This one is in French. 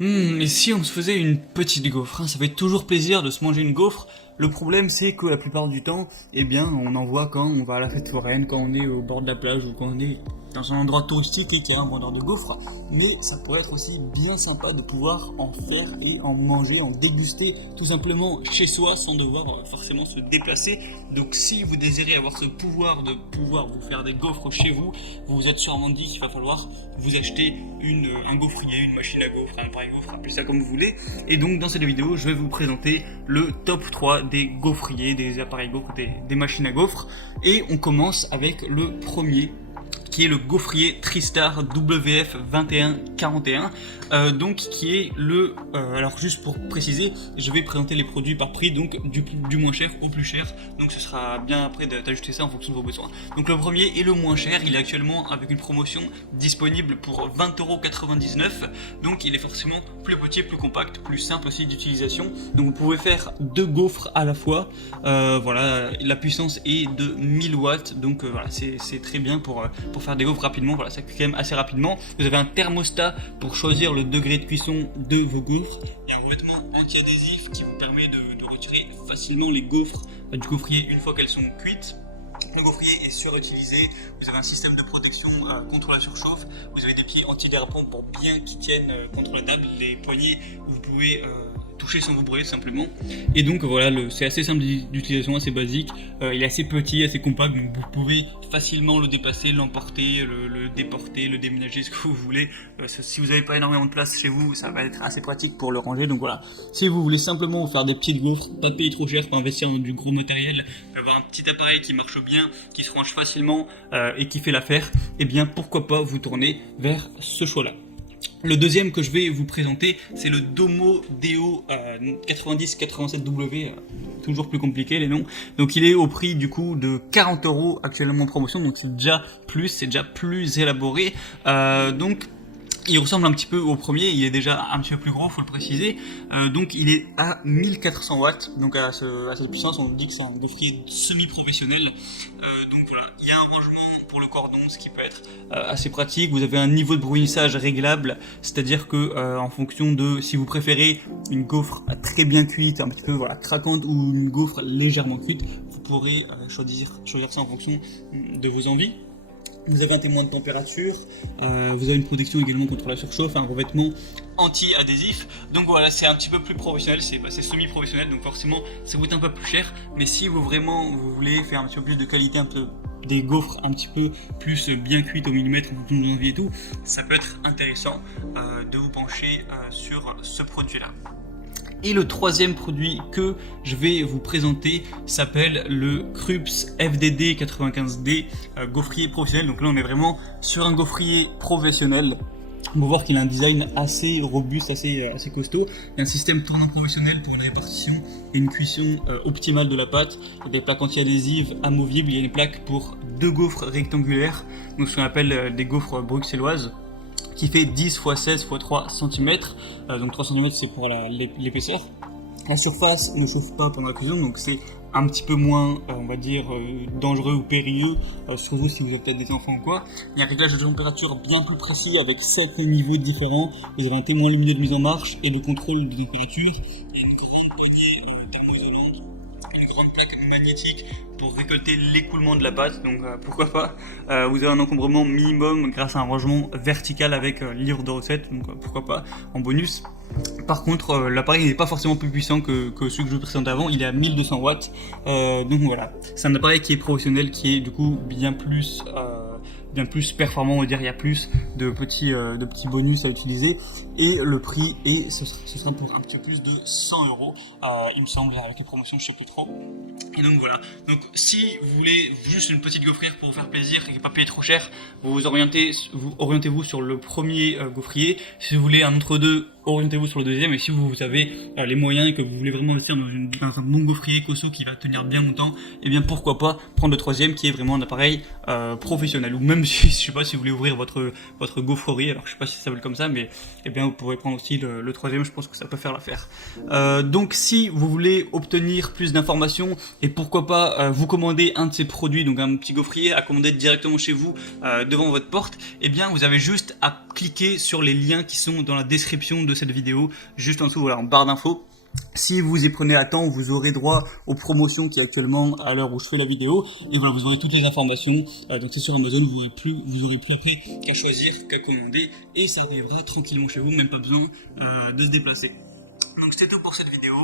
Et si on se faisait une petite gaufre, hein, ça fait toujours plaisir de se manger une gaufre. Le problème, c'est que la plupart du temps, eh bien, on en voit quand on va à la fête foraine, quand on est au bord de la plage ou quand on est dans un endroit touristique et qu'il y a un vendeur de gaufres. Mais ça pourrait être aussi bien sympa de pouvoir en faire et en manger, en déguster tout simplement chez soi sans devoir forcément se déplacer. Donc si vous désirez avoir ce pouvoir de pouvoir vous faire des gaufres chez vous, vous vous êtes sûrement dit qu'il va falloir vous acheter un gaufrier, une machine à gaufres, un appareil gaufre, appelez ça comme vous voulez. Et donc dans cette vidéo, je vais vous présenter le top 3 des gaufriers, des appareils gaufres, des machines à gaufres. Et on commence avec le premier, qui est le gaufrier Tristar WF2141, donc qui est le... alors juste pour préciser, je vais présenter les produits par prix, donc du moins cher au plus cher, donc ce sera bien après d'ajouter ça en fonction de vos besoins. Donc le premier est le moins cher, il est actuellement avec une promotion disponible pour 20,99€, donc il est forcément plus petit, plus compact, plus simple aussi d'utilisation, donc vous pouvez faire 2 gaufres à la fois, voilà, la puissance est de 1000 watts, donc voilà, c'est très bien pour faire des gaufres rapidement, voilà, ça cuit quand même assez rapidement. Vous avez un thermostat pour choisir le degré de cuisson de vos gaufres et un revêtement anti-adhésif qui vous permet de retirer facilement les gaufres du gaufrier une fois qu'elles sont cuites. Le gaufrier est surutilisé, vous avez un système de protection contre la surchauffe, vous avez des pieds anti-dérapants pour bien qu'ils tiennent contre la table, les poignées vous pouvez toucher sans vous brûler simplement. Et donc voilà, c'est assez simple d'utilisation, assez basique, il est assez petit, assez compact, donc vous pouvez facilement le déplacer, l'emporter, le déporter, le déménager, ce que vous voulez. Si vous n'avez pas énormément de place chez vous, ça va être assez pratique pour le ranger. Donc voilà, si vous voulez simplement vous faire des petites gaufres, pas payer trop cher, pas investir dans du gros matériel, avoir un petit appareil qui marche bien, qui se range facilement et qui fait l'affaire, et bien pourquoi pas vous tourner vers ce choix-là. Le deuxième que je vais vous présenter, c'est le Domo Deo 9087W, toujours plus compliqué les noms. Donc il est au prix du coup de 40€ actuellement en promotion, donc c'est déjà plus élaboré. Donc il ressemble un petit peu au premier, il est déjà un petit peu plus gros, faut le préciser. Donc il est à 1400 watts, donc à cette puissance, on dit que c'est un gaufrier semi-professionnel. Donc voilà, il y a un rangement pour le cordon, ce qui peut être assez pratique. Vous avez un niveau de brunissage réglable, c'est-à-dire que en fonction de si vous préférez une gaufre très bien cuite, un petit peu voilà, craquante, ou une gaufre légèrement cuite, vous pourrez choisir ça en fonction de vos envies. Vous avez un témoin de température, vous avez une protection également contre la surchauffe, un revêtement anti-adhésif. Donc voilà, c'est un petit peu plus professionnel, c'est semi-professionnel, donc forcément ça coûte un peu plus cher. Mais si vous voulez faire un petit peu plus de qualité, un peu des gaufres un petit peu plus bien cuites au millimètre en fonction de vos envies et tout, ça peut être intéressant de vous pencher sur ce produit-là. Et le troisième produit que je vais vous présenter s'appelle le Krups FDD 95D gaufrier professionnel. Donc là on est vraiment sur un gaufrier professionnel. On peut voir qu'il a un design assez robuste, assez costaud. Il y a un système tournant professionnel pour une répartition et une cuisson optimale de la pâte. Il y a des plaques anti-adhésives amovibles. Il y a une plaque pour 2 gaufres rectangulaires, donc ce qu'on appelle des gaufres bruxelloises, qui fait 10 x 16 x 3 cm, donc 3 cm c'est pour l'épaisseur. La surface ne chauffe pas pendant la cuisson, donc c'est un petit peu moins, on va dire, dangereux ou périlleux, surtout si vous avez peut-être des enfants ou quoi. Il y a un réglage de température bien plus précis avec 7 niveaux différents. Vous avez un témoin lumineux de mise en marche et de contrôle de température. Il y a une grande poignée thermoisolante, une grande plaque magnétique pour récolter l'écoulement de la pâte, donc pourquoi pas. Vous avez un encombrement minimum grâce à un rangement vertical avec livre de recettes, donc pourquoi pas en bonus. Par contre, l'appareil n'est pas forcément plus puissant que celui que je vous présentais avant, il est à 1200 watts, donc voilà. C'est un appareil qui est professionnel, qui est du coup bien plus performant, on va dire. Il y a plus de petits bonus à utiliser, et le prix ce sera pour un petit peu plus de 100€, il me semble, avec les promotions, je sais plus trop. Et donc voilà, donc si vous voulez juste une petite gaufrière pour vous faire plaisir et pas payer trop cher, vous orientez-vous sur le premier gaufrier. Si vous voulez un entre-deux, orientez-vous sur le deuxième. Et si vous avez les moyens et que vous voulez vraiment investir dans un bon gaufrier cosso qui va tenir bien longtemps, et bien pourquoi pas prendre le troisième, qui est vraiment un appareil professionnel. Ou même si, je sais pas, si vous voulez ouvrir votre gaufrerie, alors je sais pas si ça s'appelle comme ça, mais eh bien vous pourrez prendre aussi le troisième, je pense que ça peut faire l'affaire. Donc si vous voulez obtenir plus d'informations et pourquoi pas vous commander un de ces produits, donc un petit gaufrier à commander directement chez vous devant votre porte, et bien vous avez juste à cliquer sur les liens qui sont dans la description de cette vidéo, juste en dessous, voilà, en barre d'infos. Si vous y prenez à temps, vous aurez droit aux promotions qui est actuellement à l'heure où je fais la vidéo. Et voilà, vous aurez toutes les informations. Donc c'est sur Amazon, vous aurez plus après qu'à choisir, qu'à commander. Et ça arrivera tranquillement chez vous, même pas besoin de se déplacer. Donc c'était tout pour cette vidéo.